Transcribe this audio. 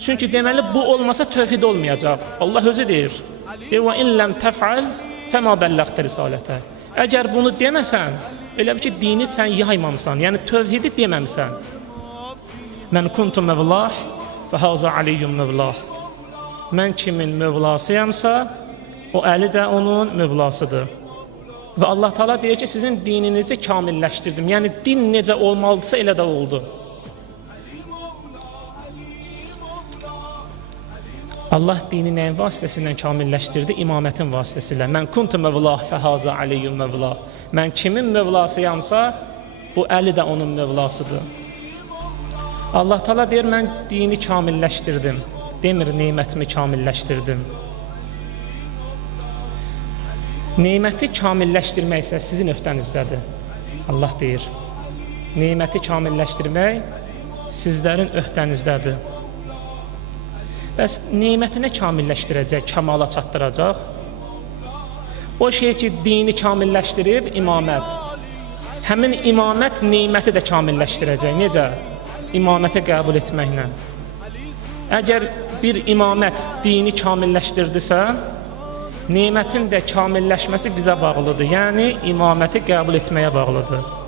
Çünki deməli bu olmasa tövhid olmayacaq. Allah özü deyir. Və in ləm təf'al fəma bəllağtə risalətə. Əgər bunu deməsən, elə bir ki, dini sən yaymamısan, yəni tövhidi deməmsən. Mən kuntum mevlah və haza aliyyum mevlah. Mən kimin mövlasıyamsa, o Əli də onun mövlasıdır. Və Allah Teala deyir ki, sizin dininizi kamilləşdirdim. Yəni din necə olmalıdırsa elə də oldu. Allah dini nəyin vasitəsilə kamilləşdirdi? İmamətin vasitəsilə. Mən kuntum mevlah fəhaza aliyyum mevlah. Mən kimin mövlasıyamsa, bu Əli də onun mövlasıdır. Allah Teala deyir, mən dini kamilləşdirdim. Demir, neymətimi kamilləşdirdim. Neyməti kamilləşdirmək isə sizin öhdənizdədir. Allah deyir, neyməti kamilləşdirmək sizlərin öhdənizdədir. Bəs neyməti nə kamilləşdirəcək, kamala çatdıracaq? O şey ki, dini kamilləşdirib imamət. Həmin imamət neyməti də kamilləşdirəcək. Necə? İmaməti qəbul etməklə. Əgər bir imamət dini kamilləşdirdisə, neymətin də kamilləşməsi bizə bağlıdır. Yəni, imaməti qəbul etməyə bağlıdır.